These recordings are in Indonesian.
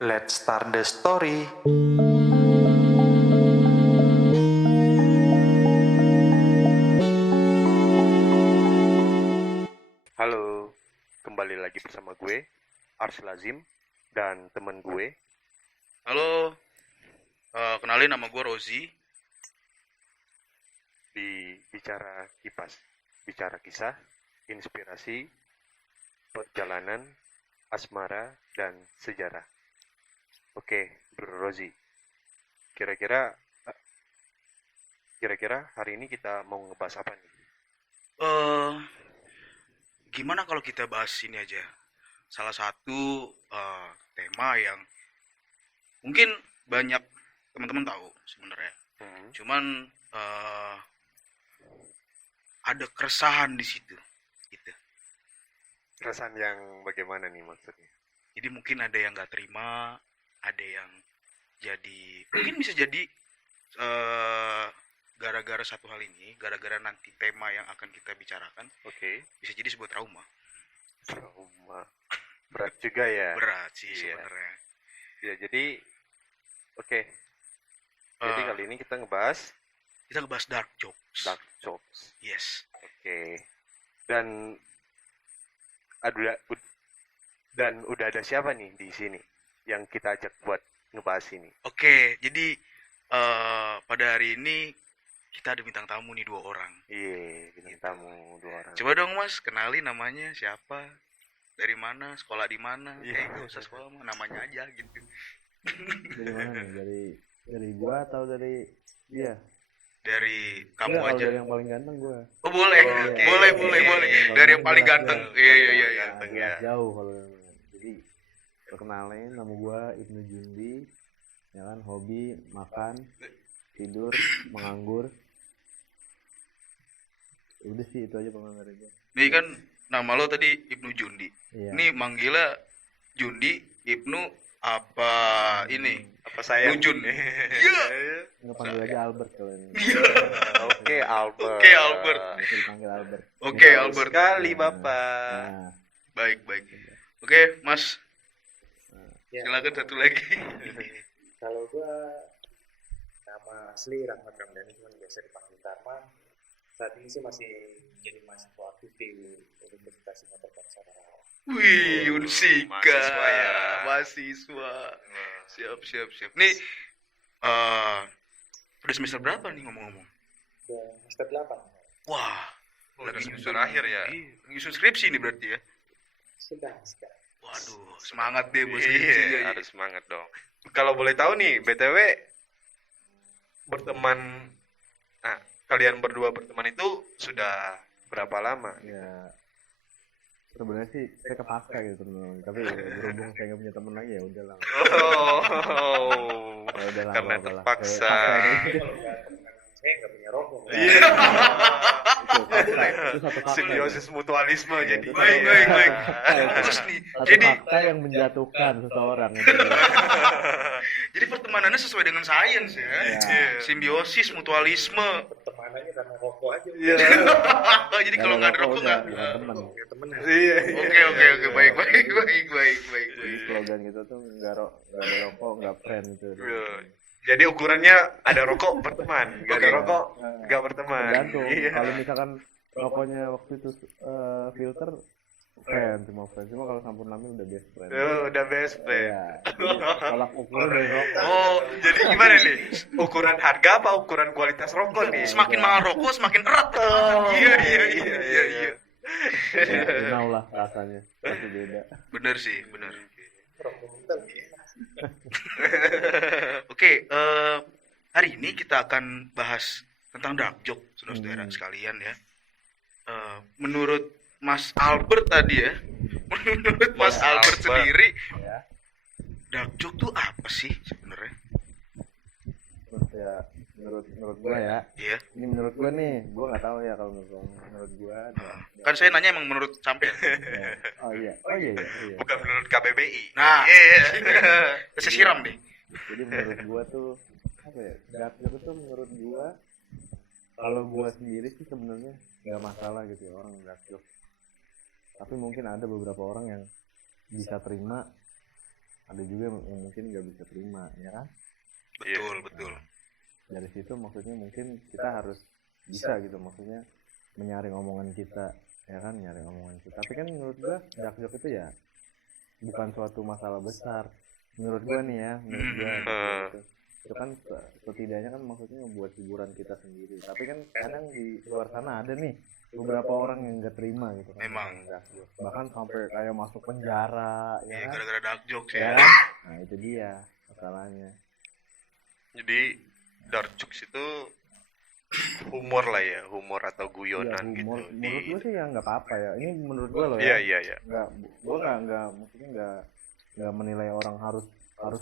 Let's start the story. Halo, kembali lagi bersama gue, Ars Lazim, dan temen gue. Halo, kenalin nama gue Rozi. Di Bicara Kipas, bicara kisah, inspirasi, perjalanan, asmara, dan sejarah. Oke, Bro Rozi, kira-kira hari ini kita mau ngebahas apa nih? Eh, Gimana kalau kita bahas ini aja? Salah satu tema yang mungkin banyak teman-teman tahu sebenarnya. Cuman eh, ada keresahan di situ, gitu. Keresahan yang bagaimana nih maksudnya? Jadi mungkin ada yang nggak terima, ada yang mungkin bisa jadi eh, gara-gara satu hal ini, gara-gara nanti tema yang akan kita bicarakan, Oke, bisa jadi sebuah trauma. trauma. Berat juga ya? Berat sih Iya. sebenarnya. Ya, jadi oke. Jadi Eh, kali ini kita ngebahas kita ngebahas dark jokes. dark jokes. Yes. Oke. Dan ada udah ada siapa nih di sini yang kita ajak buat ngebahas ini? Oke, jadi pada hari ini kita ada bintang tamu nih 2 orang. Iya, bintang tamu 2 orang. Coba dong Mas, kenali namanya siapa, dari mana, sekolah di mana. Iya. Gak usah sekolah mah, namanya aja gitu. Dari mana nih? Dari gua atau dari dia? Dari kamu Kalau aja. dari yang paling ganteng gua. Oh boleh, Oke. boleh, boleh, boleh. Dari yang paling ganteng. Iya, iya, iya. Ganteng ya. Jelas jauh kalau yang jadi perkenalin nama gua Ibnu Jundi. Ya kan, hobi makan, tidur, menganggur. Udah sih itu aja pengalaman dari gua. Nih kan nama lo tadi Ibnu Jundi. Iya. Ini manggilnya Jundi, Ibnu apa ini? Apa saya? Nujun. Iya. Nggak panggil aja Albert kalau ini. Oke, Albert. Oke, Albert. Bisa dipanggil Albert. Oke, Albert. Sekali, Bapak. Nah, Baik, baik. Oke, Mas. Ya, Silakan satu lagi. kalau gua nama asli Rahmat Ramdhani, cuman biasa dipanggil Tarman. Saat ini sih masih jadi mahasiswa aktif di Universitas Sumatera Bangsa Karawang. Wih, Unsika. Mahasiswa ya. Mahasiswa. Siap, siap, siap. Nih, udah semester berapa nih ngomong-ngomong? Dan semester 8 Wah, Udah semester akhir ya? Iya, lagi nyusun skripsi nih berarti ya. sedang sekarang. Waduh, semangat deh bos skripsi. Iya, harus semangat dong. Kalau boleh tahu nih, BTW berteman, kalian berdua berteman itu sudah berapa lama? ya sebenarnya sih saya kepaksa gitu teman, tapi ya, berhubung saya nggak punya teman lagi ya udah lah. Oh, Ya udah lah, karena nggak apa-apa lah. terpaksa. Kalau nggak teman saya nggak punya rokok. Iya. Itu satu fakta. Simbiosis mutualisme Ya, jadi. itu Baik, satu baik, fakta. baik. Itu Bagus nih. satu Jadi, fakta yang menjatuhkan seseorang itu. jadi pertemanannya sesuai dengan sains ya. Ya. Simbiosis, mutualisme. Pertemanannya karena rokok aja. Iya. Jadi kalau nggak ada rokok udah nggak. bukan teman. Ya temen ya. Iya. Oke, oke, oke, baik, baik, baik, baik, baik. Jadi slogan kita tuh nggak ada rokok nggak friend itu. Iya. Jadi ukurannya ada rokok berteman, nggak ada Oke. rokok nggak berteman. Tergantung. Iya. Kalau misalkan rokoknya waktu itu filter friend, cuma kalau sampurnamin udah best friend. Udah best friend. Iya. Tolak ukur dari rokok. Oh, Jadi gimana nih? Ukuran harga apa ukuran kualitas rokok nih? semakin mahal rokok semakin erat. Iya, iya, iya, iya, iya. Kenal lah rasanya pasti beda. Bener sih, bener. Rokok kita lebih enak. Oke, hari ini kita akan bahas tentang dark joke, saudara-saudara sekalian ya. Menurut Mas Albert tadi ya, menurut Mas Albert sendiri, Ya. dark joke tuh apa sih sebenarnya? Terus ya menurut gua ya. Iya. Ini menurut gua nih, gua nggak tahu ya kalau menurut gua. Kan saya nanya emang menurut sampai. Ya. Oh iya. Iya. Bukan menurut KBBI. Nah, saya siram deh. Jadi menurut gua tuh apa ya? Dark joke tuh menurut gua, kalau gua sendiri sih sebenarnya nggak masalah gitu ya orang dark joke. Tapi mungkin ada beberapa orang yang bisa terima ada juga yang mungkin nggak bisa terima, ya kan? Betul. Dari situ maksudnya mungkin kita harus bisa gitu, maksudnya menyaring omongan kita, ya kan, nyaring omongan kita. Tapi kan menurut gua dark joke itu ya bukan suatu masalah besar menurut gua nih ya, menurut gua gitu. Itu kan setidaknya kan maksudnya buat hiburan kita sendiri. Tapi kan kadang di luar sana ada nih beberapa orang yang nggak terima gitu kan. Memang. Bahkan sampai kayak masuk penjara, ya Ya, kan? gara-gara dark jokes Ya ya. kan? Nah itu dia masalahnya. Jadi dark jokes itu humor lah ya, humor atau Iya, guyonan humor. gitu. Menurut gue sih ya nggak apa-apa ya. Ini menurut gue loh Iya, ya. iya. Gue nggak maksudnya nggak menilai orang harus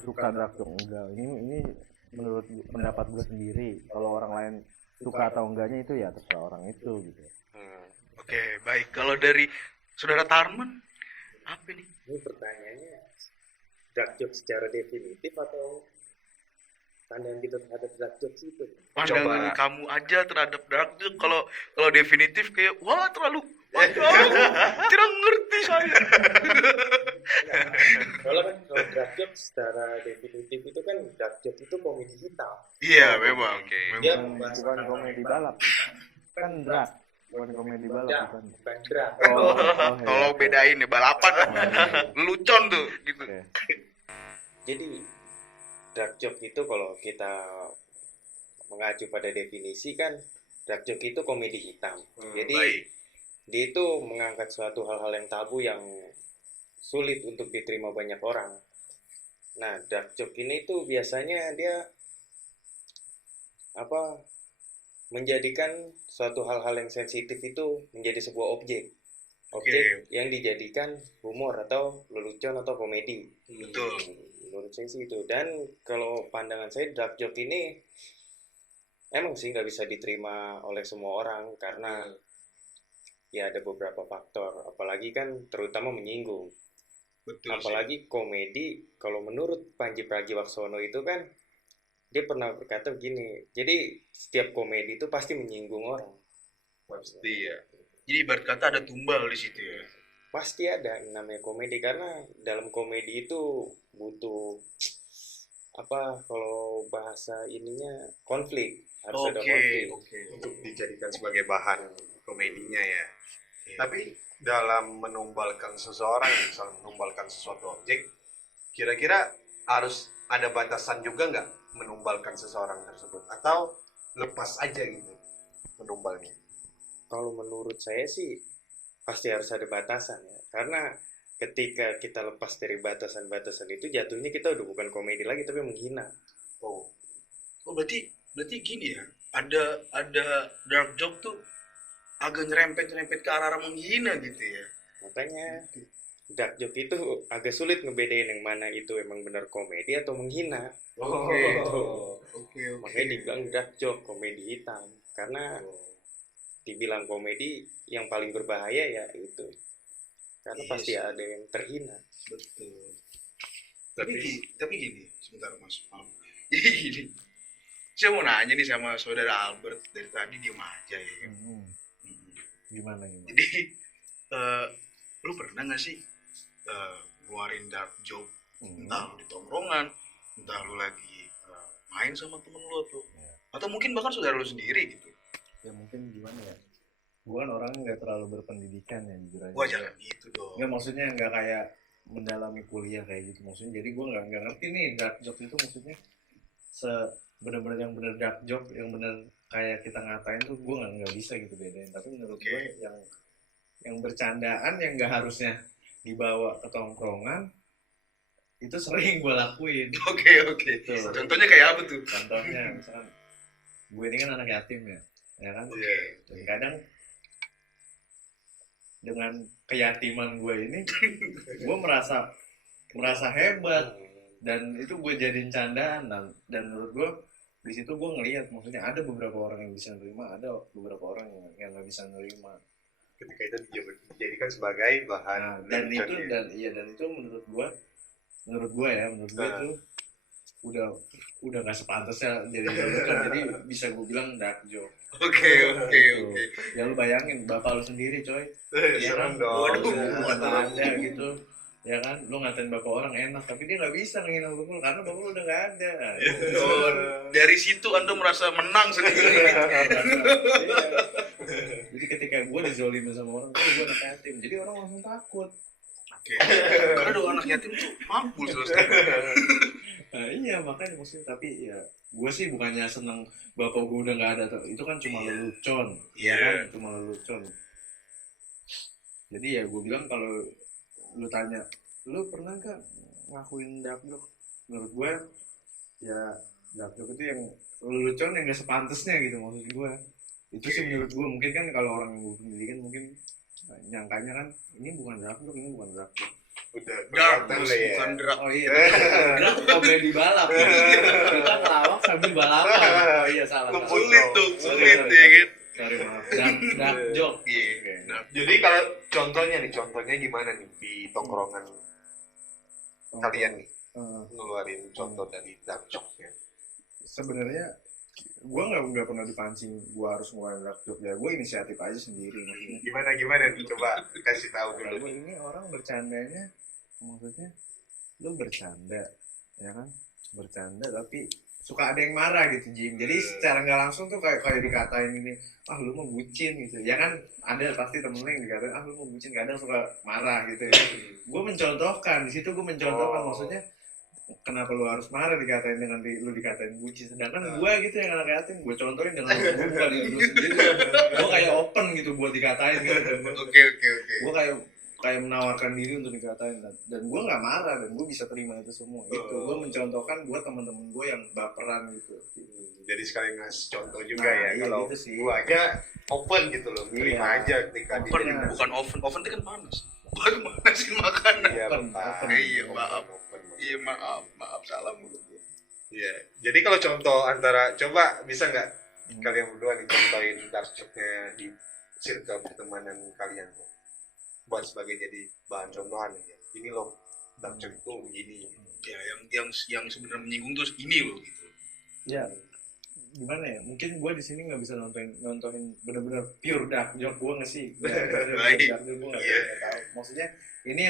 suka dark joke, enggak. Ini menurut pendapat gue sendiri. Kalau orang lain suka atau enggaknya itu ya terserah orang itu gitu. Oke, baik. Kalau dari saudara Tarman, apa nih? Ini pertanyaannya dark joke secara definitif atau pandangan kita terhadap dark jokes itu? Pandangan Coba. kamu aja terhadap dark joke. Kalau definitif kayak wah terlalu tidak ngerti saya. Kalau dark joke secara definitif itu kan dark joke itu komedi hitam. Iya, memang. Oke. Dia Memang. membahas Bukan komedi balap. Kan drag. Bukan komedi balap Ya, bukan. bukan drag. Oh, iya. Tolong bedain nih balapan. Lucon tuh gitu. Oke. Jadi dark joke itu kalau kita mengacu pada definisi kan dark joke itu komedi hitam. Jadi Baik. dia itu mengangkat suatu hal-hal yang tabu yang sulit untuk diterima banyak orang. Nah, dark joke ini tuh biasanya dia menjadikan suatu hal-hal yang sensitif itu menjadi sebuah objek yang dijadikan humor atau lelucon atau komedi. Betul. Menurut saya sih itu. Dan kalau pandangan saya dark joke ini emang sih nggak bisa diterima oleh semua orang karena ya ada beberapa faktor, apalagi kan terutama menyinggung. Betul. Apalagi komedi, kalau menurut Panji Pragiwaksono itu kan dia pernah berkata begini, jadi setiap komedi itu pasti menyinggung orang. Pasti ya. Jadi ibarat kata ada tumbal di situ ya. Pasti ada yang namanya komedi karena dalam komedi itu butuh kalau bahasa ininya konflik, harus ada konflik. Untuk dijadikan sebagai bahan komedinya ya. Tapi dalam menumbalkan seseorang, misalnya menumbalkan sesuatu objek, kira-kira harus ada batasan juga nggak menumbalkan seseorang tersebut? Atau lepas aja gitu menumbalnya? Kalau menurut saya sih pasti harus ada batasan ya, karena ketika kita lepas dari batasan-batasan itu jatuhnya kita udah bukan komedi lagi tapi menghina. Oh, berarti gini ya. Ada dark joke tuh agak nyerempet ke arah menghina gitu ya. Makanya dark joke itu agak sulit ngebedain yang mana itu emang benar komedi atau menghina. Oke. Makanya dibilang dark joke, komedi hitam. Karena dibilang komedi yang paling berbahaya ya itu. Karena pasti ada yang terhina. Betul. Tapi gini, sebentar Mas. Maaf. Jadi gini. Saya mau nanya nih sama saudara Albert, dari tadi diem aja ya kan. Gimana? Jadi lu pernah nggak sih ngeluarin dark joke, entah lu di tongkrongan, entah lu lagi main sama temen lu atau mungkin bahkan saudara lu sendiri gitu? Ya mungkin gimana ya, gue kan orangnya nggak terlalu berpendidikan ya jujur aja. Wah jangan gitu dong. Nggak, maksudnya nggak kayak mendalami kuliah kayak gitu, maksudnya jadi gue nggak ngerti nih dark joke itu maksudnya bener-bener yang bener dark joke yang bener kayak kita ngatain tuh gue nggak bisa gitu bedain. Tapi menurut gue yang bercandaan yang nggak harusnya dibawa ke tongkrongan itu sering gue lakuin. Oke. Gitu. Contohnya kayak apa tuh? Contohnya misalkan gue ini kan anak yatim ya kan. Oke. Dan kadang dengan keyatiman gue ini gue merasa hebat dan itu gue jadiin candaan dan menurut gue di situ gue ngelihat maksudnya ada beberapa orang yang bisa nerima, ada beberapa orang yang nggak bisa nerima. Ketika itu dijadikan sebagai bahan Dan itu menurut gue itu udah nggak sepantasnya jadi jadi bisa gue bilang dark joke. Oke. Ya lu bayangin bapak lu sendiri coy, serem dong. bukan ada gitu ya kan, lu ngatain bapak orang enak, tapi dia nggak bisa ngehina bapak lu karena bapak lu udah nggak ada. Oh, dari situ Anda merasa menang sendiri. Iya. Jadi ketika gue dizolimin sama orang, gue anak yatim, jadi orang langsung takut. Oke. Karena doa anak yatim tuh mampu selesai. Nah, iya makanya maksudnya, tapi ya gue sih bukannya seneng bapak gue udah nggak ada, itu kan cuma lelucon, Iya. kan cuma lelucon. Jadi ya gue bilang kalau lu tanya, lu pernah gak ngakuin dark joke? Menurut gue ya dark joke itu yang lelucon yang gak sepantasnya gitu, maksud gue. Itu sih menurut gue, mungkin kan kalau orang yang gue pendidikan mungkin nyangkanya kan ini bukan dark joke, ini bukan dark joke. Udah Dark kelihatan bos, lah ya. bukan drag. Oh iya, drag komedi balap ya. Kita ngelawak sambil balapan. Oh iya salah. Sulit tuh, sulit ya kan. Sorry maaf. Dark joke. Iya. Dark. Jadi kalau contohnya gimana nih di tongkrongan kalian nih ngeluarin contoh dari dark joke-nya? Sebenarnya gue nggak pernah dipancing gue harus ngeluarin dark joke ya, gue inisiatif aja sendiri maksudnya. Gimana nih, coba kasih tahu Kalau dulu. gue ini orang bercandanya, maksudnya lu bercanda ya kan, bercanda tapi suka ada yang marah gitu Jim, jadi secara nggak langsung tuh kayak dikatain ini, ah lu mau bucin gitu ya kan, ada pasti temen lu yang dikatain ah lu mau bucin, kadang suka marah gitu ya. Gue mencontohkan di situ, maksudnya kenapa lu harus marah dikatain dengan lu dikatain bucin, sedangkan gue gitu yang anak yatim, gue contohin dengan gue bukan diri gue sendiri, gue kayak open gitu buat dikatain gitu. Oke. Gue kayak menawarkan diri untuk dikatain, dan gue nggak marah dan gue bisa terima itu semua gitu. Gue mencontohkan buat teman-teman gue yang baperan gitu. Jadi sekali ngasih contoh juga Nah, ya, iya kalau gitu sih. gua aja open gitu loh, terima Iya. aja ketika Oven, dijadiin. bukan oven itu kan panas. Bagaimana sih makanan? Iya, Open, Bapak. open. Iya, maaf. Open. Iya maaf salah mulu. Iya. Jadi kalau contoh antara, coba bisa nggak kalian berdua nih contohin dark joke-nya di circle pertemanan kalian tuh, buat sebagai jadi bahan contohan ya. Ini loh dark joke itu begini. Ya yang sebenarnya menyinggung tuh ini loh gitu. Ya gimana ya, mungkin gue di sini nggak bisa nontonin benar-benar pure dark joke gue nggak sih. Baik. Dark joke gue nggak Iya. tahu. Maksudnya ini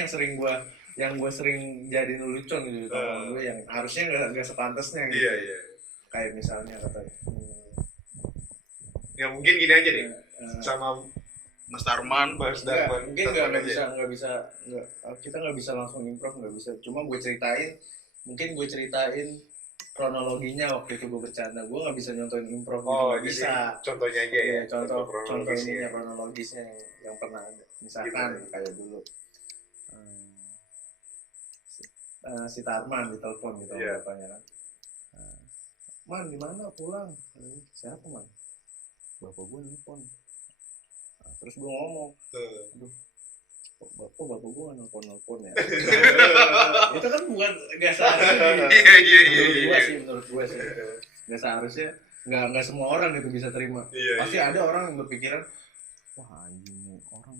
yang gue sering jadi lelucon gitu, gue yang harusnya nggak sepantasnya gitu. Iya. Kayak misalnya kata Ya mungkin gini aja nih, sama Mas Tarman, Mas Nggak, Darman. mungkin kita nggak bisa langsung improv, nggak bisa. Cuma gue ceritain kronologinya waktu itu gue bercanda. Gue nggak bisa nyontoin improv gitu, Oh, nggak jadi bisa. contohnya aja ya. Iya, contoh kronologisnya. ininya, kronologisnya yang pernah ada. Misalkan Gimana? kayak dulu si Tarman ditelepon gitu sama Iya. bapaknya kan. Man, di mana pulang? Siapa man? Bapak gue nelfon. Terus gue ngomong, bapak gue nelfon ya. Itu kan bukan nggak seharusnya. Iya. Menurut gue sih itu nggak seharusnya, nggak semua orang itu bisa terima. Iya. Pasti ada orang yang berpikiran, wah anjing nih orang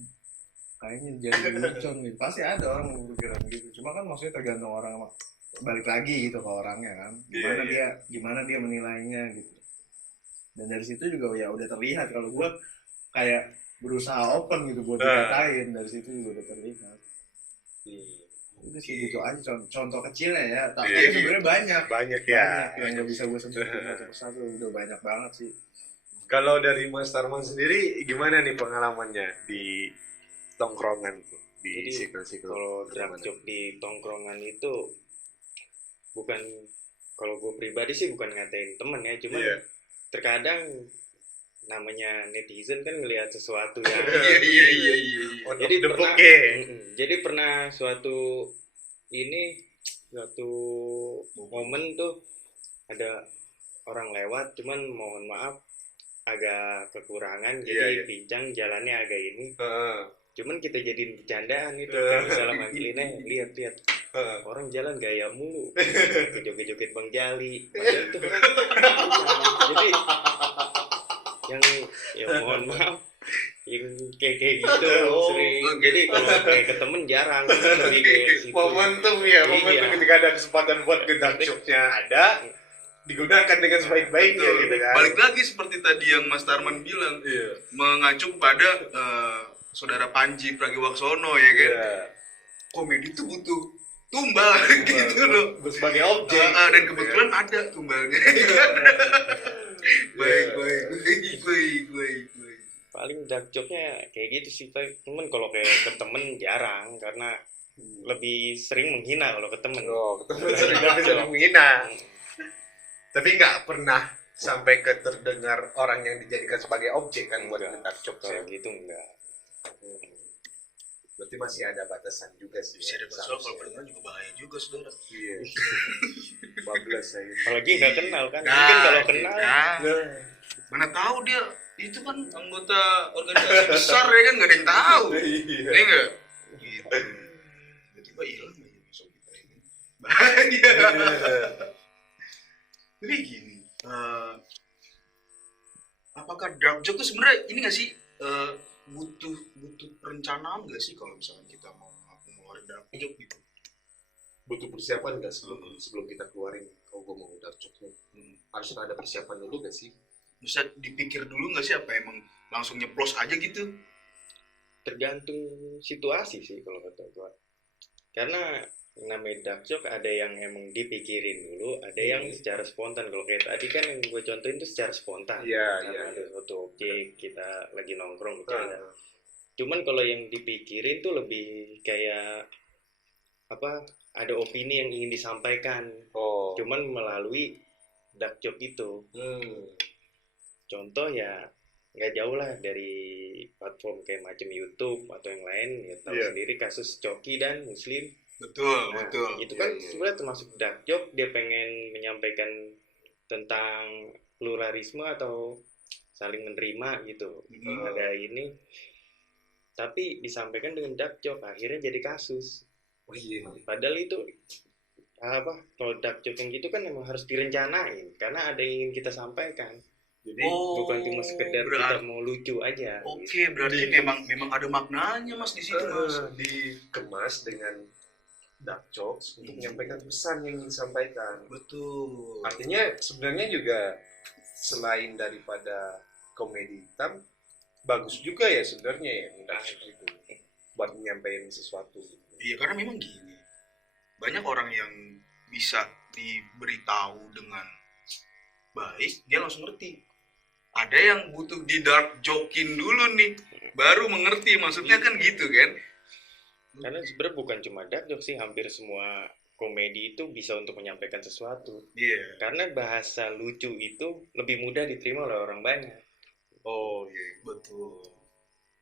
kayaknya jadi lucon gitu. Pasti ada orang yang berpikiran gitu. Cuma kan maksudnya tergantung orang, balik lagi gitu ke orangnya kan. Gimana dia menilainya gitu. Dan dari situ juga ya udah terlihat kalau gue kayak berusaha open gitu buat dikatain, dari situ juga udah terlihat. Udah sih gitu aja contoh kecilnya ya, tapi sebenarnya Banyak ya. yang nggak bisa gue sebutin satu persatu, udah banyak banget sih. Kalau dari Mas Tarman sendiri gimana nih pengalamannya di tongkrongan tuh, di Jadi, circle-circle? Kalau dark joke di tongkrongan itu bukan, kalau gue pribadi sih bukan ngatain temen ya, cuman Iya. terkadang namanya netizen kan ngelihat sesuatu yang Iya. jadi the pernah book, ya. jadi pernah suatu momen tuh ada orang lewat, cuman mohon maaf agak kekurangan, jadi Iya. pincang jalannya agak ini, Heeh. cuman kita jadiin bercandaan itu, kayak misalnya manggilin lihat Heeh. orang jalan gaya mulu, joget-joget Bang Jali, padahal itu orang jadi yang ya mohon maaf yang kayak gitu sering. Jadi kalau kayak ke temen jarang, lebih kayak situ. Momentum Iya. ketika ada kesempatan buat dark joke-nya ada, digunakan dengan sebaik-baiknya Betul. gitu kan. Balik lagi seperti tadi yang Mas Tarman bilang, Iya. mengacu pada saudara Panji Pragiwaksono ya kan. Iya. komedi itu butuh tumbal gitu loh. Sebagai objek. Dan kebetulan ada tumbalnya. baik. Paling dark joke-nya kayak gitu sih, cuman kalau kayak ke temen jarang karena lebih sering menghina kalau ke temen. Sering menghina. Tapi nggak pernah sampai ke terdengar orang yang dijadikan sebagai objek kan buat dark jokes Kalau ya. gitu enggak. Berarti masih ada batasan juga sih. Bisa ada masalah kalau pendengar juga bahaya juga saudara. Iya. Bablas saya. Apalagi nggak kenal kan. Nah, Mungkin kalau kenal mana tahu dia itu kan anggota organisasi besar ya kan, nggak ada yang tahu. Iya. Iya nggak? Gitu. Tiba-tiba hilang aja musuh kita ini. Bahaya. Tapi gini, apakah dark joke itu sebenarnya ini nggak sih butuh perencanaan nggak sih kalau misalnya kita mau ngeluarin dark joke gitu? Butuh persiapan nggak sebelum kita keluarin? Kalau gue mau dark joke harus ada persiapan dulu nggak sih? Bisa dipikir dulu nggak sih, apa emang langsung nyeplos aja gitu? tergantung situasi sih kalau kata gua. Karena namanya dark joke ada yang emang dipikirin dulu, ada yang secara spontan. Kalau kayak tadi kan yang gue contohin itu secara spontan. Karena ada suatu objek kita lagi nongkrong bercanda. Cuman kalau yang dipikirin tuh lebih kayak apa? Ada opini yang ingin disampaikan. Cuman melalui dark joke itu. Contoh ya nggak jauh lah dari platform kayak macam YouTube atau yang lain, ya tahu sendiri kasus Coki dan Muslim. Betul. Itu kan sebenarnya termasuk dark joke, dia pengen menyampaikan tentang pluralisme atau saling menerima gitu. Ada ini tapi disampaikan dengan dark joke, akhirnya jadi kasus. Padahal itu apa, kalau dark joke yang gitu kan memang harus direncanain karena ada yang ingin kita sampaikan. Jadi bukan cuma sekedar kita mau lucu aja. Oke, berarti memang ada maknanya Mas di situ Mas. Dikemas dengan dark jokes untuk menyampaikan pesan yang ingin disampaikan. Betul. Artinya sebenarnya juga selain daripada komedi hitam, bagus juga ya sebenarnya ya dark jokes itu buat menyampaikan sesuatu. Iya, karena memang gini, banyak orang yang bisa diberitahu dengan baik, dia langsung ngerti. Ada yang butuh di dark jokein dulu nih, baru mengerti, maksudnya kan gitu kan. Karena sebenarnya bukan cuma dark joke sih, hampir semua komedi itu bisa untuk menyampaikan sesuatu. Iya. Karena bahasa lucu itu lebih mudah diterima oleh orang banyak. Betul.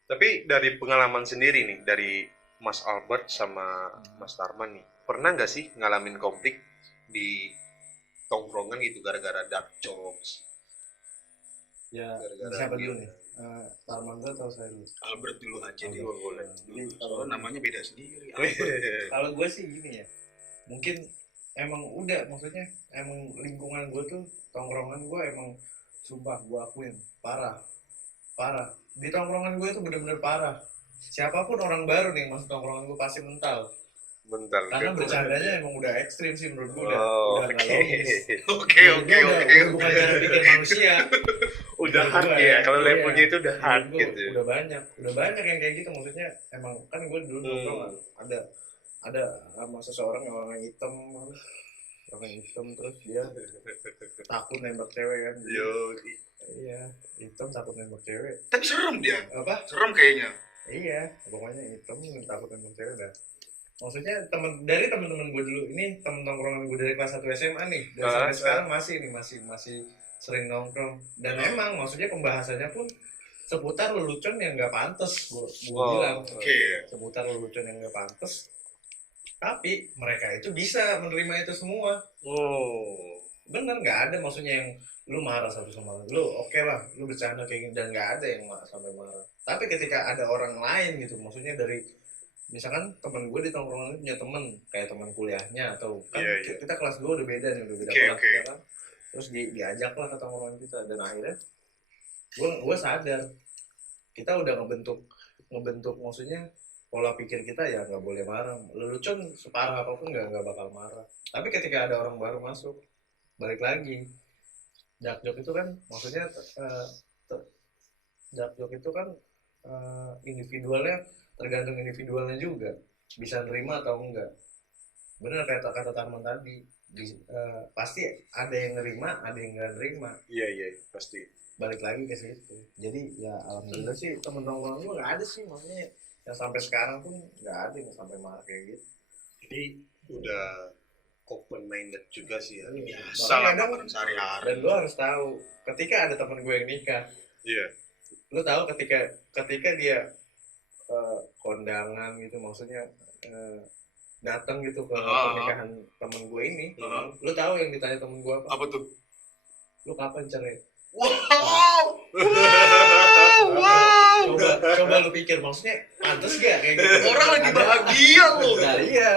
Tapi dari pengalaman sendiri nih, dari Mas Albert sama Mas Tarman nih, pernah nggak sih ngalamin konflik di tongkrongan gitu gara-gara dark jokes? Ya, siapa dulu nih? Tarman gue atau saya dulu? Albert dulu aja deh. Boleh. Jadi Soalnya namanya beda sendiri. kalau gue sih gini ya, mungkin emang udah, maksudnya emang lingkungan gue tuh, tongkrongan gue emang sumpah gue akuin parah di tongkrongan gue tuh bener-bener parah. Siapapun orang baru nih masuk tongkrongan gue pasti mental. Karena bercandanya emang udah ekstrim sih menurut gue, udah nggak logis. Oke. Udah bukan cara pikir manusia. Udah hard ya, kalau levelnya itu udah hard gitu. Udah banyak yang kayak gitu, maksudnya emang kan gue dulu nongkrong ada sama seseorang yang orang hitam terus dia takut nembak cewek kan. Iya, hitam takut nembak cewek. Tapi serem dia. Apa? Serem kayaknya. Iya, pokoknya hitam takut nembak cewek dah. Maksudnya teman-teman gue dulu, ini teman tongkrongan gue dari kelas 1 SMA nih, dan sampai sekarang masih sering nongkrong. Dan emang maksudnya pembahasannya pun seputar lelucon yang nggak pantas, gue bilang. Seputar lelucon yang nggak pantas. Tapi mereka itu bisa menerima itu semua. Bener, nggak ada maksudnya yang lu marah satu sama lain. Lu oke lah, lu bercanda kayak gini, dan nggak ada yang sampai marah. Tapi ketika ada orang lain gitu, maksudnya dari misalkan teman gue di tongkrongan punya temen kayak teman kuliahnya atau kan kita kelas 2 udah beda kelas ya kan, terus diajak lah ke tongkrongan kita, dan akhirnya gue sadar kita udah ngebentuk maksudnya pola pikir kita ya nggak boleh marah, lelucon separah apapun nggak bakal marah. Tapi ketika ada orang baru masuk, balik lagi dark joke itu kan maksudnya dark joke itu kan individualnya, tergantung individualnya juga. bisa nerima atau enggak. Benar kata Tarman tadi, pasti ada yang nerima, ada yang nggak nerima. Iya pasti. Balik lagi ke situ. Jadi ya alhamdulillah sih temen nongkrong gue nggak ada sih, maksudnya yang sampai sekarang pun nggak ada yang sampai marah kayak gitu. Jadi udah open minded juga sih ya. Salah Makanya makan sehari-hari. dan lo harus tahu ketika ada temen gue yang nikah, Iya. lo tahu ketika dia kondangan gitu, maksudnya datang gitu ke pernikahan temen gue ini, lo tahu yang ditanya temen gue apa? Apa tuh? Lo kapan cerai? Wow. Coba lu pikir, maksudnya pantas gak kayak gitu? Orang lagi bahagia loh. Nah iya,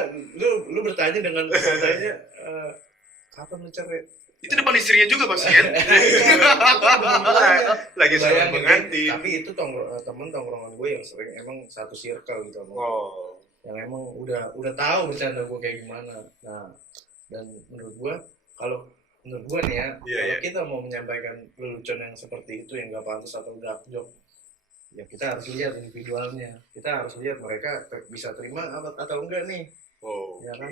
lu bertanya dengan santainya, kapan lu cerai? Itu depan istrinya juga pasti kan? Lagi sama Bayangin, pengantin. tapi itu temen tongkrongan gue yang sering emang satu circle gitu, Oh. yang emang udah tahu bercanda gue kayak gimana. Nah, dan menurut gue nih ya, kalau kita mau menyampaikan lelucon yang seperti itu yang gak pantas atau dark joke, ya kita harus lihat individualnya, kita harus lihat mereka bisa terima atau enggak nih. Oh. Ya kan?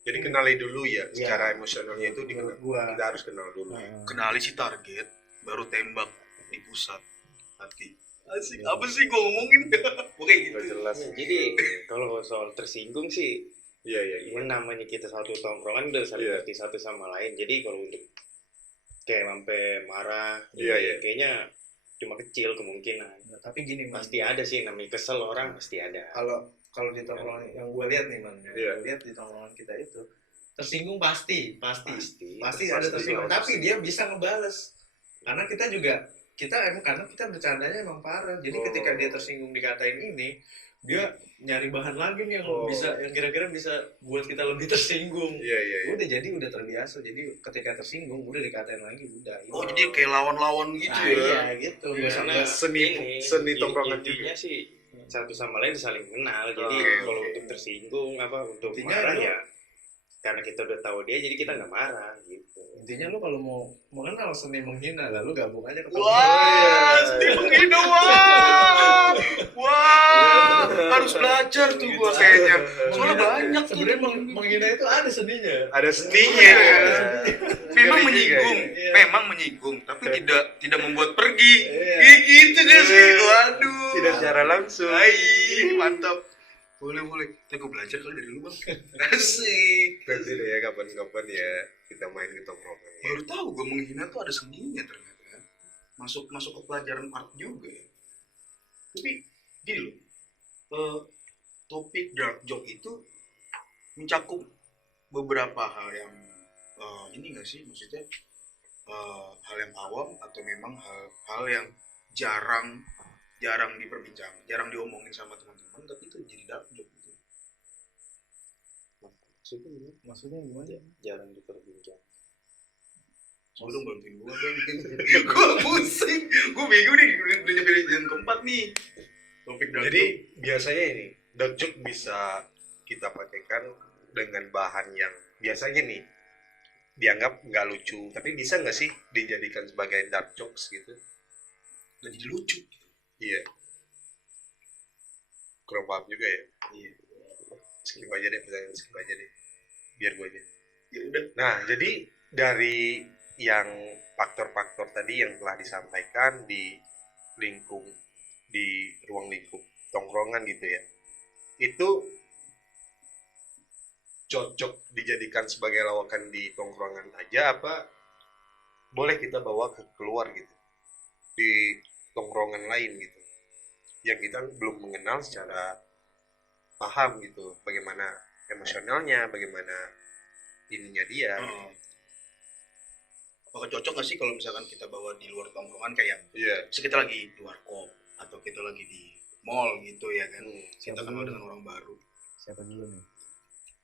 Jadi kenali dulu ya, secara emosionalnya itu Menurut dikenal. gua. Kita harus kenal dulu. Kenali si target, baru tembak di pusat hati. Asik, apa sih gue ngomongin? Oke gitu. Nggak jelas. Ya, jadi kalau soal tersinggung sih, Iya. ini namanya kita satu tongkrongan udah saling ngerti satu sama lain. Jadi kalau untuk kayak sampai marah, kayaknya cuma kecil kemungkinan. Nah, tapi gini mas, Pasti ada sih namanya kesel orang, pasti ada. kalau di tongkrongan yang gue lihat nih man, yang gue lihat di tongkrongan kita itu tersinggung pasti ada tersinggung, tapi dia bisa ngebales karena karena kita bercandanya emang parah. Jadi ketika dia tersinggung dikatain ini, dia nyari bahan lagi nih yang yang kira-kira bisa buat kita lebih tersinggung. Iya. Udah terbiasa. Jadi ketika tersinggung udah dikatain lagi, udah. Oh jadi kayak lawan-lawan gitu ya? Iya gitu. Karena seni tongkrongan intinya sih satu sama lain saling kenal. Jadi kalau untuk tersinggung untuk intinya marah ya karena kita udah tahu dia, jadi kita nggak marah gitu. Intinya lu kalau mau mengenal seni menghina, lalu gabung aja ke Wah, seni menghina, wah, harus belajar tuh gua kayaknya. Soalnya banyak tuh. Sebenarnya menghina itu ada seninya. Ada seninya. Memang menyinggung, tapi tidak membuat pergi. Gitu deh sih. Waduh. Tidak secara langsung. Hai, mantap. Boleh. Tapi gue belajar kali dari lu bang. Asik. Nanti deh ya kapan-kapan ya kita main ke tongkrongan. Baru tahu gue menghina tuh ada seninya ternyata. Masuk ke pelajaran art juga ya. Tapi gini loh, topik dark joke itu mencakup beberapa hal yang ini nggak sih, maksudnya hal yang awam atau memang hal yang jarang diperbincang, jarang diomongin sama teman-teman, tapi itu jadi dark joke gitu. Maksudnya gimana? Jarang diperbincang. Coba dong bantuin gue dong. Gue pusing, gue bingung nih udah nyampe yang keempat nih. Topik dark Jadi joke. biasanya ini dark joke bisa kita pakaikan dengan bahan yang biasanya nih dianggap nggak lucu, tapi bisa nggak sih dijadikan sebagai dark jokes gitu? Dan jadi lucu. Iya. Kurang paham juga ya. Iya. Skip aja deh. Biar gue aja. Ya udah. Nah, jadi dari yang faktor-faktor tadi yang telah disampaikan di ruang lingkup tongkrongan gitu ya, itu cocok dijadikan sebagai lawakan di tongkrongan aja apa boleh kita bawa keluar gitu di tongkrongan lain gitu yang kita belum mengenal secara paham gitu bagaimana emosionalnya, bagaimana ininya dia. Apakah cocok nggak sih kalau misalkan kita bawa di luar tongkrongan kayak Iya. kita lagi di warkop atau kita lagi di mall gitu ya kan, kita kenal dengan orang baru. Siapa dulu nih?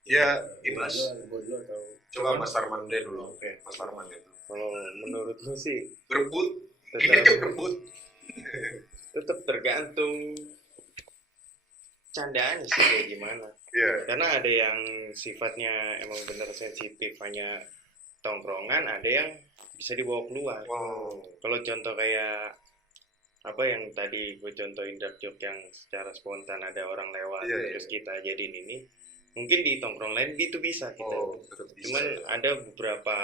Ya, Bebas. Gue dulu atau coba Mas Arman deh dulu. Oke, Mas Arman itu. kalau menurut gue sih Berebut. Ini tetap, berebut. tetap tergantung candaannya sih kayak gimana. Iya. Karena ada yang sifatnya emang bener sensitif hanya tongkrongan, ada yang bisa dibawa keluar. Oh. Kalau contoh kayak apa yang tadi gue contohin dark joke yang secara spontan ada orang lewat Iya, terus kita jadiin ini, mungkin di tongkrong lain itu bisa kita. tetap bisa. Cuman ada beberapa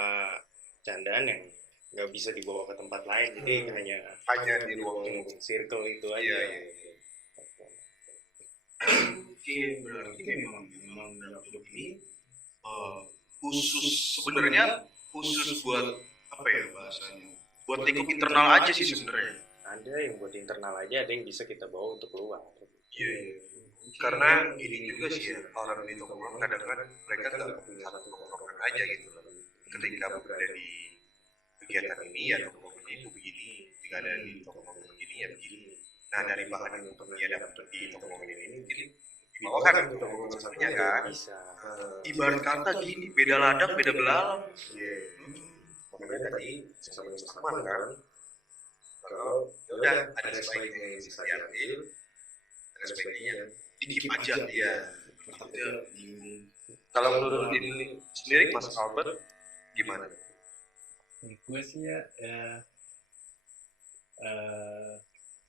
candaan yang nggak bisa dibawa ke tempat lain, jadi hanya di ruang circle itu aja. Iya, iya. Oke, berarti memang dark joke ini khusus sebenarnya khusus buat apa ya bahasanya? Buat lingkup internal aja sih sebenarnya. Ada yang buat internal aja, ada yang bisa kita bawa untuk keluar. Iya. Karena ini juga sih ya, orang di tongkrongan kadang-kadang mereka nggak punya satu tongkrongan aja gitu loh. Ketika berada di kegiatan ini ya tongkrongan ini begini, ketika ada di tongkrongan begini ya begini. Nah dari bahan yang dia dapat di tongkrongan ini mungkin dibawakan ke tongkrongan satunya kan. Bisa. Ibarat kata gini, beda ladang beda belalang. Iya. Makanya tadi sama kan. Kalau udah ada sebaiknya yang bisa diambil, ada sebaiknya dikip aja dia. Kalau menurut ini sendiri Mas Albert gimana? Menurut gue sih ya,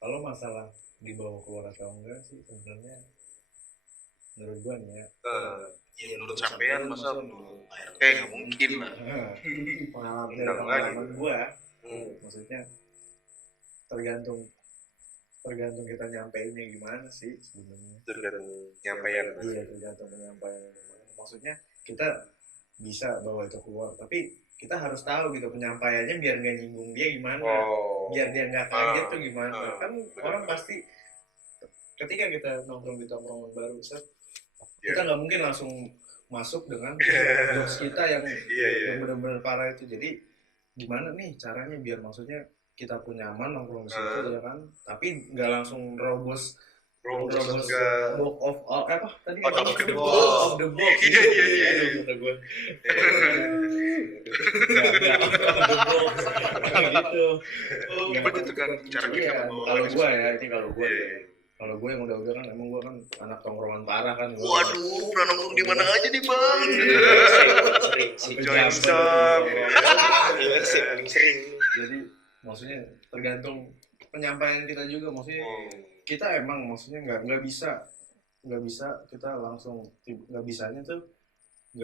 kalau masalah dibawa keluar atau enggak sih sebenarnya menurut gue nih ya, Ya menurut sampean masa menurut RT nggak mungkin lah. pengalaman gue, maksudnya tergantung kita nyampeinnya gimana sih sebenarnya. Tergantung penyampaian. Iya, tergantung penyampaian gimana. Maksudnya kita bisa bawa itu keluar, tapi kita harus tahu gitu penyampaiannya biar nggak nyinggung dia gimana, biar dia nggak kaget tuh gimana. Kan orang pasti ketika kita nongkrong di tongkrongan baru, kita nggak mungkin langsung masuk dengan jokes kita yang benar-benar parah itu. Jadi gimana nih caranya biar maksudnya kita pun nyaman nongkrong di situ ya kan, tapi nggak langsung robos box of apa tadi Out of the box. of the box. Iya. Aduh, kata gue nggak out of the box gitu. Berarti itu kan cara kita Iya, membawa kalau orang gue ya ini kalau gue yang udah kan emang gue kan anak tongkrongan parah kan. Waduh, pernah nongkrong di mana aja nih bang? Sering sih. Join stop. Iya sih, paling sering. Jadi maksudnya tergantung penyampaian kita juga, maksudnya kita emang maksudnya nggak bisa kita langsung nggak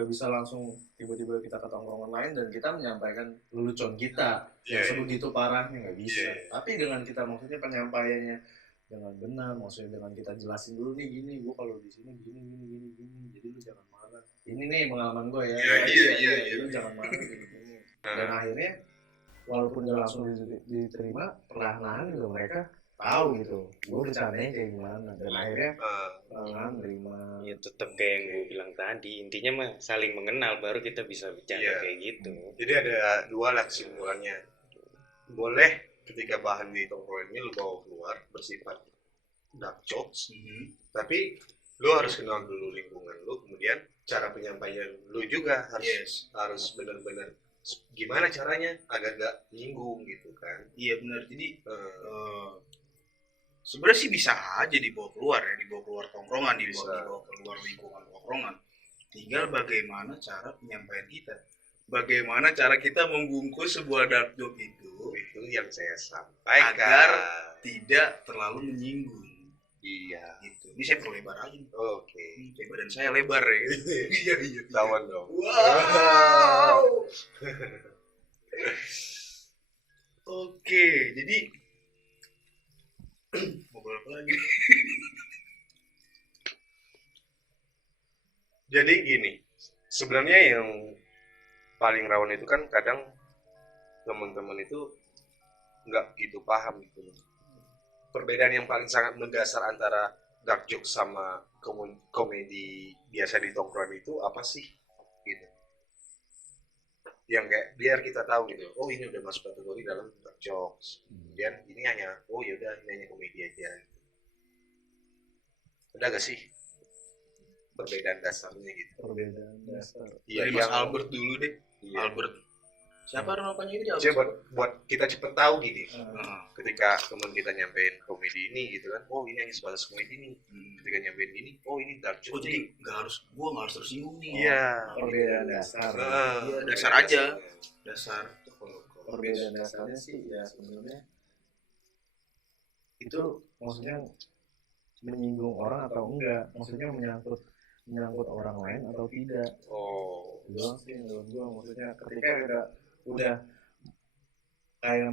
bisa langsung tiba-tiba kita ke tongkrongan lain dan kita menyampaikan lelucon kita yang sebegitu parahnya, nggak bisa. Tapi dengan kita maksudnya penyampaiannya dengan benar, maksudnya dengan kita jelasin dulu nih gini, gue kalau di sini gini, jadi lu jangan marah. Ini nih pengalaman gue ya. Iya. Lu jangan marah gini. Dan akhirnya walaupun gak langsung diterima, perlahan-lahan juga mereka tahu gitu gue bercandanya kayak gimana, dan akhirnya perlahan terima. Ya tetap kayak yang gue bilang tadi, intinya mah saling mengenal baru kita bisa bercanda kayak gitu. Jadi ada dua lah kesimpulannya. Boleh ketika bahan di tongkrongan ini lu bawa keluar bersifat dark jokes, tapi lu harus kenal dulu lingkungan lu, kemudian cara penyampaian lu juga harus benar-benar gimana caranya agar gak nyinggung gitu kan. Iya benar. Jadi sebenarnya sih bisa aja dibawa keluar ya, dibawa keluar tongkrongan, dibawa keluar lingkungan tongkrongan. Tinggal bagaimana cara penyampaian kita, bagaimana cara kita membungkus sebuah dark joke itu yang saya sampaikan agar tidak terlalu menyinggung. Iya. Gitu. Ini saya perlebar aja. Oke. Kayak badan saya lebar ya. Iya. Tawan dong. Wow. Oke, jadi ngobrol apa lagi? Jadi gini, sebenarnya yang paling rawan itu kan kadang teman-teman itu nggak gitu paham gitu. Perbedaan yang paling sangat mendasar antara dark joke sama komedi biasa di tongkrongan itu apa sih? Gitu. Yang kayak biar kita tahu gitu, oh ini udah masuk kategori dalam dark jokes. Kemudian ini hanya, oh yaudah ini hanya komedi aja. Ada gak sih perbedaan dasarnya gitu? Perbedaan dasar. Dari Mas Albert dulu deh. Iya. Albert. Siapa namanya ini? Coba buat kita cepet tahu gini. Ketika teman kita nyampein komedi ini gitu kan, oh ini hanya sebatas komedi ini. Ketika nyampein ini, oh ini dark joke. Oh jadi gua nggak harus tersinggung nih. Iya. Perbedaan dasar. Iya, dasar aja. Dasar. Perbedaan dasarnya sih ya sebenarnya itu maksudnya menyinggung orang atau enggak, maksudnya menyangkut orang lain atau tidak. Oh. Itu doang sih menurut gua, maksudnya ketika udah kayak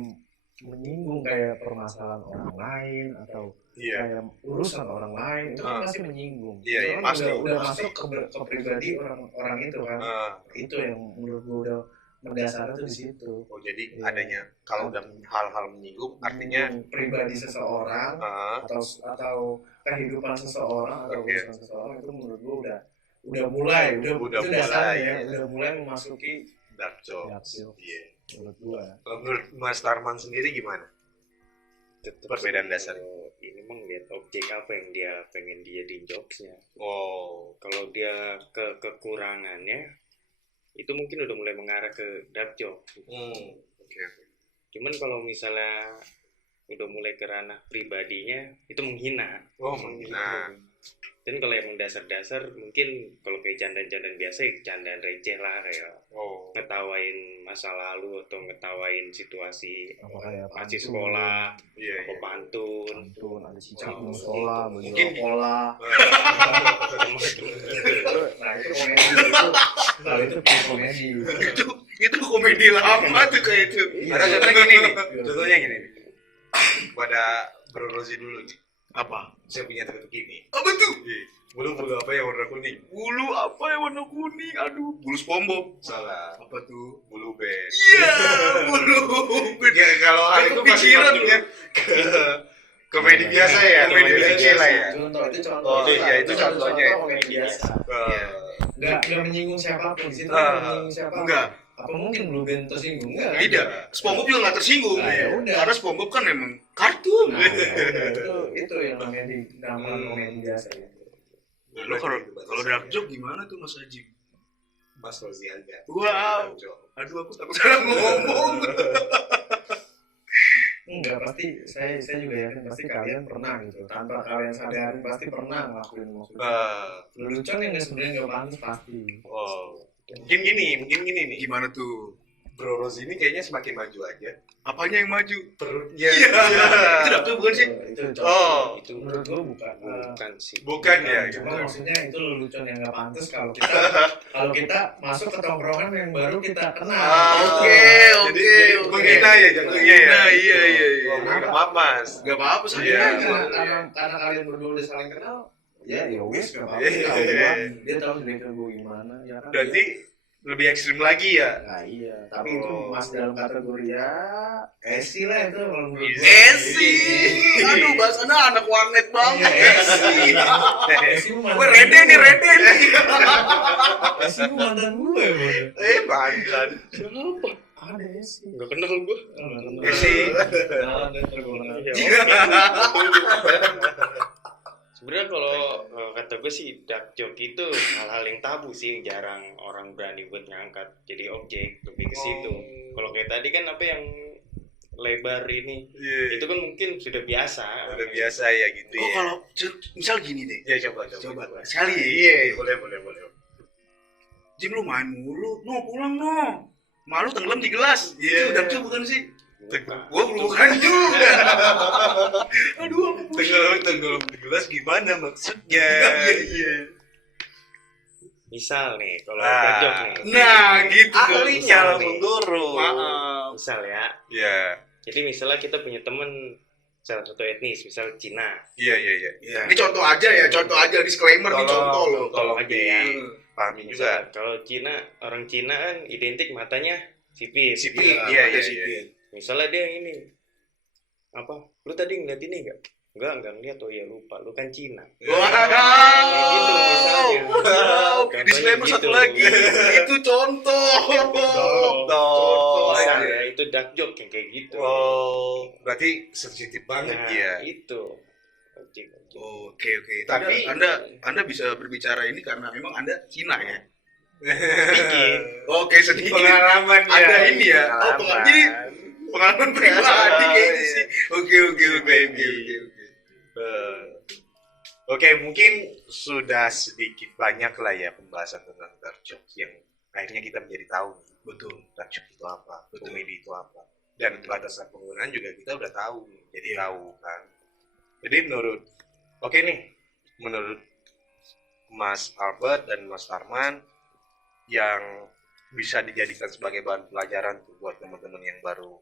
menyinggung kayak permasalahan orang lain atau Iya. kayak urusan orang lain itu kan pasti menyinggung. Iya, Itu iya, kan pasti, udah pasti. masuk ke pribadi orang itu kan. Itu yang menurut gua udah mendasar tuh di situ. Oh, jadi Iya. adanya kalau udah hal-hal menyinggung artinya pribadi seseorang ah, atau kehidupan seseorang atau Oke. urusan seseorang itu menurut gua udah mulai Udah itu mulai, dasarnya ya. udah mulai memasuki dark joke. dark joke Iya. menurut gua. Kalau menurut Mas Tarman sendiri gimana? Tetep Perbedaan sih, dasar. kalau ini emang lihat objek apa yang dia pengen dijadiin jokesnya. Oh. Kalau dia kekurangannya itu mungkin udah mulai mengarah ke dark joke. Oke. Cuman kalau misalnya udah mulai ke ranah pribadinya itu menghina. Oh, menghina. Dan kalau yang dasar-dasar mungkin kalau kayak candaan-candaan biasa ya candaan receh lah, kayak Oh. ngetawain masa lalu atau ngetawain situasi Apa kayak masih pantun, sekolah, Iya, apa iya. pantun. ada cicak Oh, musola, mungkin- mungkin pola. Nah itu komedi itu, nah itu pure komedi. Itu komedi lama tuh kayak itu. Ada contohnya gini nih. Contohnya gini nih. Pada Bro Rozi dulu nih. Apa? Saya punya teka-teki ini. Apa tuh? Bulu apa yang warna kuning? Bulu apa yang warna kuning? Aduh, bulu SpongeBob. Salah. Apa tuh? Bulu bed. Iya, bulu. Ya, kalau hal itu masih Kepikiran maksudnya ke komedi biasa ya, komedi kecil lah ya. Contoh itu contoh. Oh, iya, itu contohnya. komedi biasa. Nggak menyinggung siapapun. Di situ Ah, nggak menyinggung siapapun. Enggak, Apa mungkin Blue Band tersinggung? Enggak. tidak. SpongeBob juga nggak tersinggung. Nah, ya udah. Karena SpongeBob kan emang kartun. Nah, itu yang namanya dinamakan komedi biasa ya. Lo kalau dark joke gimana tuh Mas Haji? Mas Rozi aja. Wow. Aduh, aku takut salah ngomong. Enggak, pasti saya juga yakin pasti kalian pernah gitu. Tanpa kalian sadari pasti pernah ngelakuin maksudnya. Lelucon yang sebenarnya nggak pantas pasti. Oh. Mungkin gini nih. Gimana tuh? Bro Rozi ini kayaknya semakin maju aja. Apanya yang maju? Perutnya. Itu dark joke bukan sih? Itu Oh. Itu menurut gua bukan. bukan sih. Bukan ya. Cuma maksudnya itu lelucon yang nggak pantas kalau kita masuk ke tongkrongan yang baru kita kenal. Oke. Jadi menghina ya jatuhnya ya. Nah, iya. Oh, maaf Mas. Gak apa-apa Iya, saya. Karena kalian berdua udah saling kenal, ya wis nggak apa-apa. Iya. Tahu gua, dia tahu behavior gue gimana, ya kan. Berarti lebih ekstrim lagi ya. Nah iya, tapi itu masih dalam kategori ya esi lah itu kalau menurut gue. Esi. Aduh, bahasanya anak warnet banget. Esi. Esi lu mantan Gue rede nih. Esi lu mantan gue ya bodoh. Mantan. Siapa? Ada Esi. Nggak kenal gue. Esi. Kenalan deh, ntar gua kenal. Sebenarnya kalau kata gue sih dark joke itu hal-hal yang tabu sih, jarang orang berani buat ngangkat jadi objek, lebih ke situ. Kalau kayak tadi kan apa yang lebar ini, itu kan mungkin sudah biasa. Udah biasa ya gitu Oh, ya. kalau misal gini deh. Ya coba. Sekali. Iya, boleh. Jim lu main mulu. No, pulang no. Malu tenggelam di gelas. Iya. Itu dark joke bukan sih? Bukan. Gua bukan juga. Aduh, Tenggelam di gelas gimana maksudnya? Iya. Misal nih, kalau Nah. dark joke nih. Nah, gitu dong. Ahlinya langsung turun. Maaf. Misal ya. Iya. Jadi misalnya kita punya temen salah satu etnis, misal Cina. Iya. Ini contoh aja ya, disclaimer di contoh loh. Tolong aja ya. Pahami juga. Misal kalau Cina, orang Cina kan identik matanya sipit. Sipit, Iya. Misalnya dia yang ini, apa? Lu tadi ngeliat ini nggak? Enggak ngeliat. Oh ya lupa, lu kan Cina. Wow. Kayak gitu misalnya. Wow. Contohnya Disclaimer satu gitu. lagi. Itu contoh. Contoh. Bisa ya, itu dark joke yang kayak gitu. Oh, berarti sensitif banget Nah, ya. itu. Objek. Oke. Tapi- Anda bisa berbicara ini karena memang Anda Cina ya. Sedikit. Oke, sedikit. Pengalaman ya. Ada ini ya. Oh, jadi pengalaman pribadi kayaknya sih. Oke. Oke, mungkin sudah sedikit banyak lah ya pembahasan tentang dark jokes yang akhirnya kita menjadi tahu Betul. dark joke itu apa, Betul. komedi itu apa, dan batasan penggunaan juga kita udah tahu, jadi tahu kan. Jadi menurut Mas Albert dan Mas Arman yang bisa dijadikan sebagai bahan pelajaran tuh buat teman-teman yang baru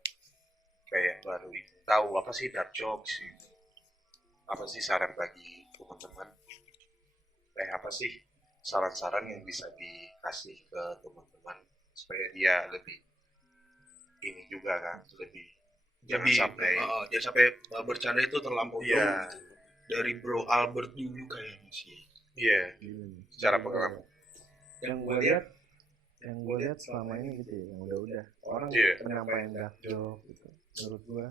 tahu apa sih dark jokes, apa sih saran bagi teman-teman, apa sih saran-saran yang bisa dikasih ke teman-teman supaya dia lebih ini juga kan, lebih jangan sampai bercanda itu terlampau Iya. jauh gitu. Dari Bro Albert dulu kayaknya sih. iya secara pengalaman. yang gue lihat selama ini gitu ya, yang udah orang Iya. penyampaian dark joke gitu, menurut gue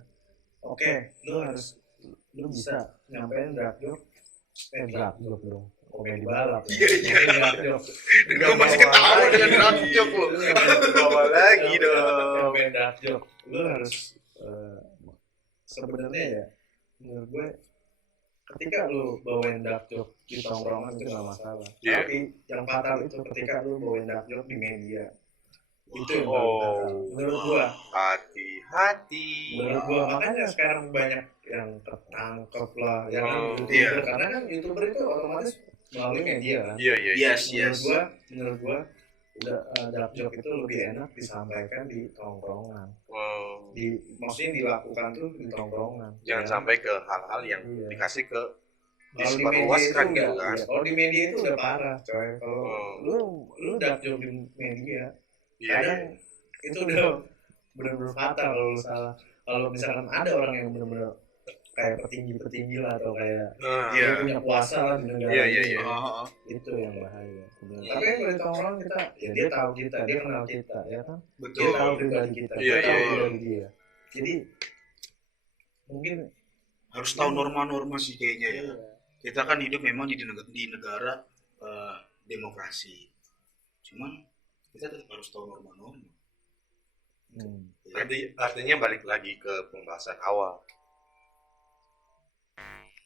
oke, lu bisa nyampein dark joke dong, komedi balap ya. Dark joke. Gue masih ketawa dengan dark joke lo. Bawa lagi dong. Komedi dark joke lu harus sebenarnya ya, menurut gue ketika lu bawain dark joke di tongkrongan itu nggak masalah. Iya. Tapi yang fatal itu ketika lu bawain dark joke di media. Itu yang paling Oh. fatal. Menurut gua. Hati-hati. Menurut gua makanya sekarang banyak yang tertangkap lah, ya kan, Oh, YouTuber. iya. Karena kan YouTuber itu otomatis melalui media kan. Iya. Menurut gua udah dark joke itu lebih enak disampaikan di tongkrongan. Maksudnya dilakukan tuh di tongkrongan. Jangan Ya. sampai ke hal-hal yang Iya. dikasih ke Kalau di media itu disebarluaskan gitu udah, kan. iya, kalau di media itu udah parah, coy. Kalau Oh. lu dark joke di media, Iya. kadang itu udah benar-benar fatal kalau lu salah. Kalau misalkan ada orang yang benar-benar kayak petinggi lah atau kayak Nah, Iya. dia punya kuasa lah di negara Iya, ini, iya. itu yang bahaya sebenarnya. Iya. Tapi yang dari tongkrongan kita, ya dia tahu kita, dia kenal kita, ya kan? Dia Betul. tahu pribadi kita, Iya, kita tahu iya. pribadi dia. Jadi mungkin Harus tahu norma-norma sih kayaknya ya. Kita kan hidup memang di negara demokrasi. Cuman kita tetap harus tahu norma-norma. Artinya balik lagi ke pembahasan awal.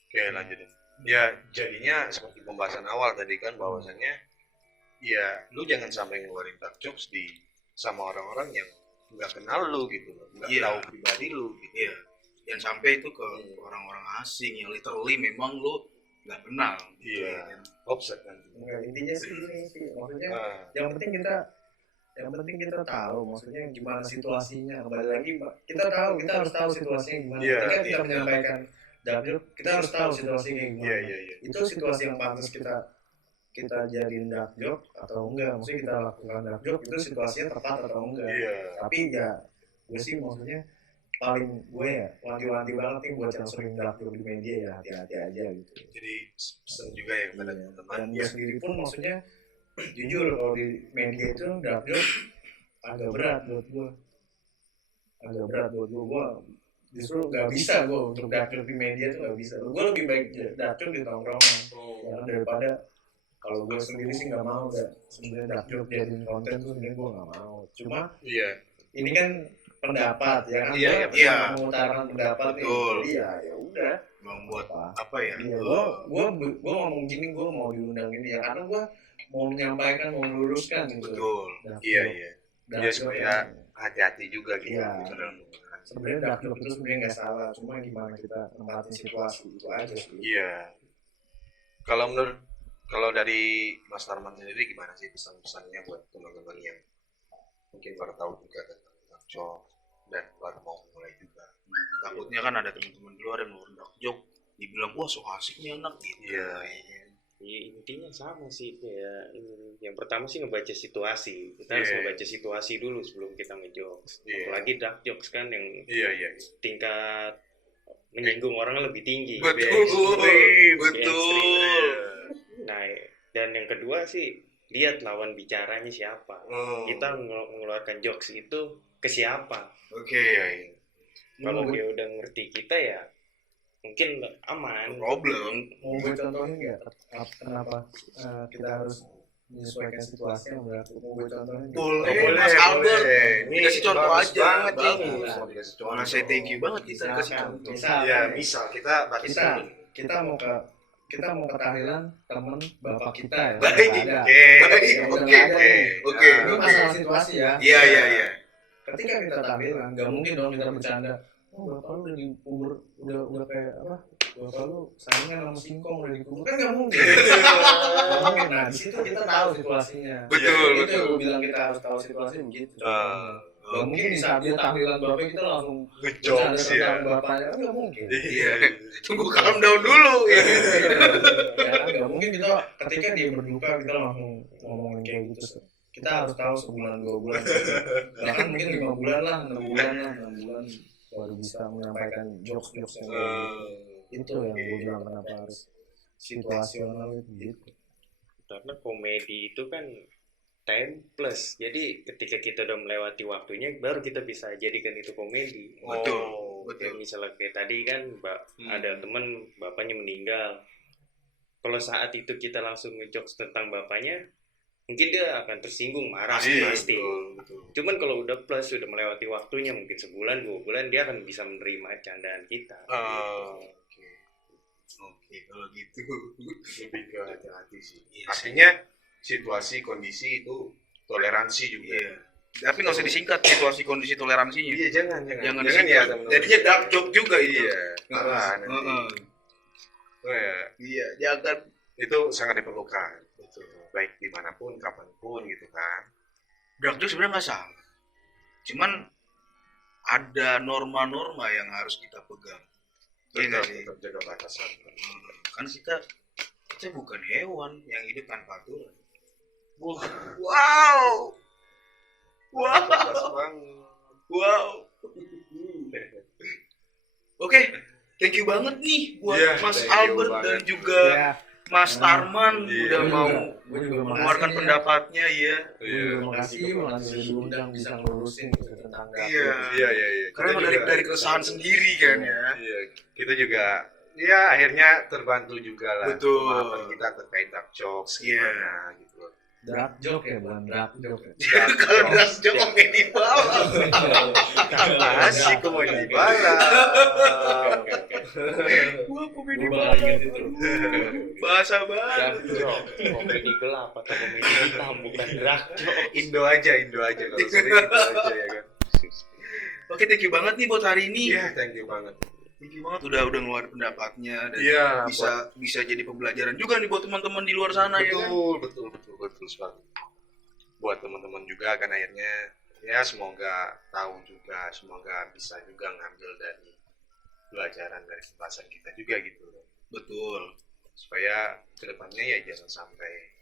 Oke, lanjutin. Ya, jadinya seperti pembahasan awal tadi kan, bahwasannya ya lu jangan sampai ngeluarin dark jokes sama orang-orang yang nggak kenal lu gitu loh, nggak Iya. tahu pribadi lu gitu. Iya. Jangan sampai itu ke orang-orang asing yang literally memang lu nggak kenal. Iya. Offset kan. enggak, intinya sih ini sih, maksudnya Nah, yang penting kita tahu maksudnya gimana situasinya. Kembali lagi kita harus tahu situasinya gimana. Iya, Ketika iya. kita menyampaikan dark joke, kita harus tahu situasinya gimana. iya. Itu situasi yang pantas kita jadiin dark joke atau enggak, maksudnya kita lakukan dark joke itu situasinya tepat atau enggak. Iya. Tapi ya gue sih maksudnya paling gue ya wanti-wanti banget nih buat yang sering dark joke di media, ya hati-hati aja gitu. Jadi pesan juga ya kepada Iya. teman-teman. Dan gue Ya, sendiri pun maksudnya jujur kalau di media itu dark joke agak berat buat gue. Gue justru nggak bisa gue untuk dark joke di media tuh nggak bisa. Gue lebih baik dark joke di tongkrongan ya kan, daripada kalau gue sendiri sih nggak mau sebenarnya dark joke jadiin konten tuh sebenarnya gue nggak mau. Cuma iya. ini kan pendapat ya kan, Iya, gue iya. mengutarakan pendapat nih. Betul. Jadi ya udah. Membuat Apa? apa ya? Iya, gue ngomong gini, gue mau diundang ini ya karena gue mau menyampaikan, mau meluruskan gitu. Betul. Dark Iya, joke. iya. Dark Ya, joke supaya yang- hati-hati juga gitu. Iya. Gitu dalam menggunakan. sebenarnya dark joke itu sebenarnya nggak salah, cuma gimana kita nempatin situasi itu aja sih. Iya. Kalau dari Mas Tarman sendiri gimana sih pesan-pesannya buat teman-teman yang mungkin baru tahu juga tentang dark joke dan baru mau mulai juga? Takutnya kan ada teman-teman di luar yang ngeluarin dark joke, dibilang wah so asik nih anak gitu. Iya. Ya, intinya sama sih ya. Yang pertama sih ngebaca situasi. Kita harus Iya. ngebaca situasi dulu sebelum kita ngejokes. Iya. Apalagi dark jokes kan yang Iya. tingkat menyinggung orang lebih tinggi. Betul. lebih ekstrim. Betul. Nah, dan yang kedua sih lihat lawan bicaranya siapa. Kita mengeluarkan jokes itu ke siapa. Oke. Kalau dia udah ngerti kita ya mungkin aman. Problem. Mau gue contohin nggak kenapa kita harus menyesuaikan situasi yang berlaku? Mau gue contohin nggak? Boleh, Boleh, Mas Albert. boleh. Ini Dikasih contoh bagus aja. banget ini. Bagus. Mau dikasih contoh. Malah saya thank you banget kita kasih Misalkan, contoh. Ya, misal kita kita mau ke Thailand, temen bapak kita ya. Baik. nggak ada. Baik. Ya, udah Oke. nggak ada nih. Oke. Ini masalah situasi ya. Iya. Ketika kita Thailand, nggak mungkin dong kita bercanda. Oh, bapak lu udah di umur udah kayak apa? bapak lu saingan sama singkong udah dikubur kan nggak mungkin. Nggak mungkin. Nah di situ kita tahu situasinya. Betul, Itu yang gue bilang kita harus tahu situasinya begitu. Nggak mungkin di saat dia tahlilan bapak kita langsung ngejokes bercanda ya. tentang bapaknya kan nggak mungkin. Iya. Tunggu calm down dulu ya. Ya kan nggak mungkin kita ketika dia berduka kita langsung ngomongin kayak gitu. Kita harus tahu sebulan 2 bulan, bahkan mungkin 5 bulan lah, 6 bulan baru bisa menyampaikan jokes yang kayak gitu. Itu yang gue bilang kenapa harus situasional gitu. Karena komedi itu kan time plus. Jadi ketika kita udah melewati waktunya baru kita bisa jadikan itu komedi. Betul. Kayak misalnya kayak tadi kan ada teman bapaknya meninggal. Kalau saat itu kita langsung ngejokes tentang bapaknya, mungkin dia akan tersinggung, marah pasti. Betul. Cuman kalau udah plus, udah melewati waktunya, mungkin sebulan, 2 bulan, dia akan bisa menerima candaan kita. Oke, kalau gitu lebih ke hati-hati sih. Artinya situasi kondisi itu toleransi juga. Iya. Tapi nggak usah disingkat situasi kondisi toleransinya. Iya, jangan Jangan ya. disingkat. teman-teman. Jadinya dark joke juga itu. Iya. Parah nanti. Iya, jangan. Itu sangat diperlukan. Betul. Baik dimanapun, kapanpun gitu kan. Dark joke sebenarnya nggak salah. Cuman ada norma-norma yang harus kita pegang. Iya nggak sih? Tetap jaga batasan. Kan kita bukan hewan yang hidup tanpa aturan. Wah, Wow. bebas banget. Wow. Oke, thank you banget nih buat Iya, Mas thank you Albert banget. dan juga Mas Tarman Iya. udah mau Gue juga mengeluarkan makasih. pendapatnya ya. Makasih udah diundang bisa ngurusin tentang Iya. Iya. Karena emang dari keresahan sendiri kan ya. Iya, kita juga ya akhirnya terbantu juga lah. Betul. Pemahaman kita terkait dark jokes Iya. gimana gitu. dark joke ya, bukan dark joke ya. Kalau dark joke komedi bawah. Masih komedi bala. Wah, komedi Gue bawah. bakal inget itu. Bahasa Dark banget. joke, komedi gelap atau komedi hitam, bukan dark joke. Indo aja kalau sering Indo aja ya kan. Oke, thank you banget nih buat hari ini. Iya, thank you banget. Thank you banget udah ngeluarin pendapatnya dan Iya, bisa jadi pembelajaran juga nih buat teman-teman di luar sana ya kan. betul sekali. Buat teman-teman juga kan akhirnya ya semoga tahu juga, semoga bisa juga ngambil dari pelajaran dari pembahasan kita juga gitu. Betul. Supaya kedepannya ya jangan sampai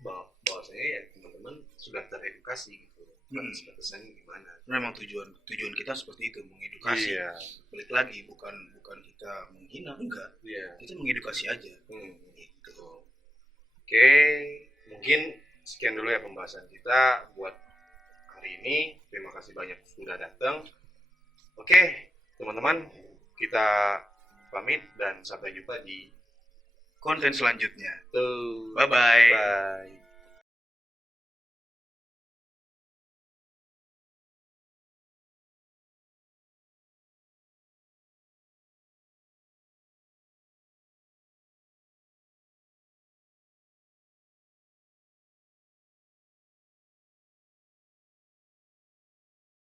bahwasanya ya teman-teman sudah teredukasi gitu. Batasannya gimana? Memang tujuan kita seperti itu, mengedukasi. Iya. Balik lagi bukan kita menghina, enggak. Iya. Kita mengedukasi aja. Gitu. Oke, mungkin sekian dulu ya pembahasan kita buat hari ini. Terima kasih banyak sudah datang. Oke, teman-teman, kita pamit dan sampai jumpa di Konten selanjutnya. tuh. Bye bye. Bye.